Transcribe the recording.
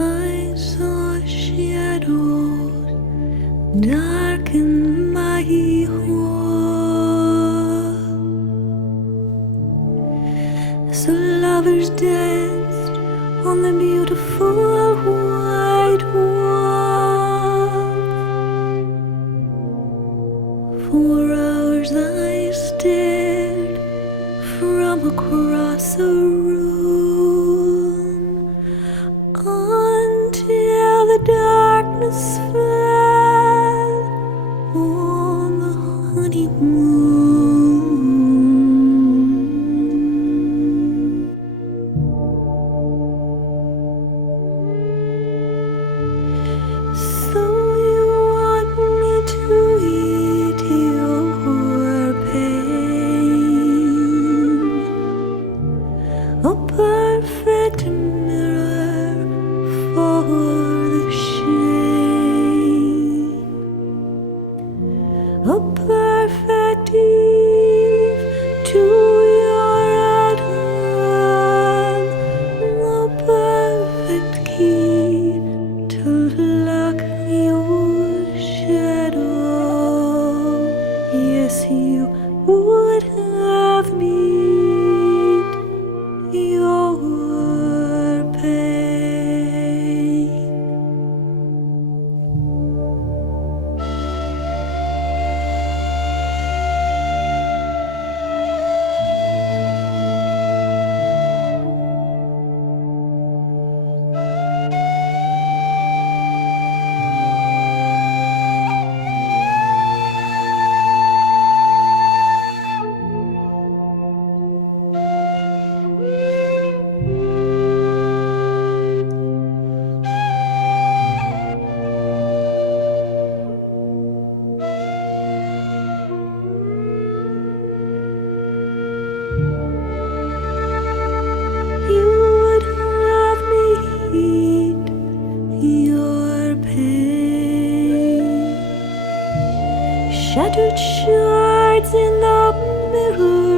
I saw shadows darken my hall as the lovers danced on the beautiful white wall. For hours I stared from across the room until the darkness fell on the honeymoon. So you want me to eat your pain, a perfect mirror for the shame, a perfect Eve to your Adam, a perfect key to lock your shadow. Yes, you would have me your pain. You would have me eat your pain, shattered shards in the mirror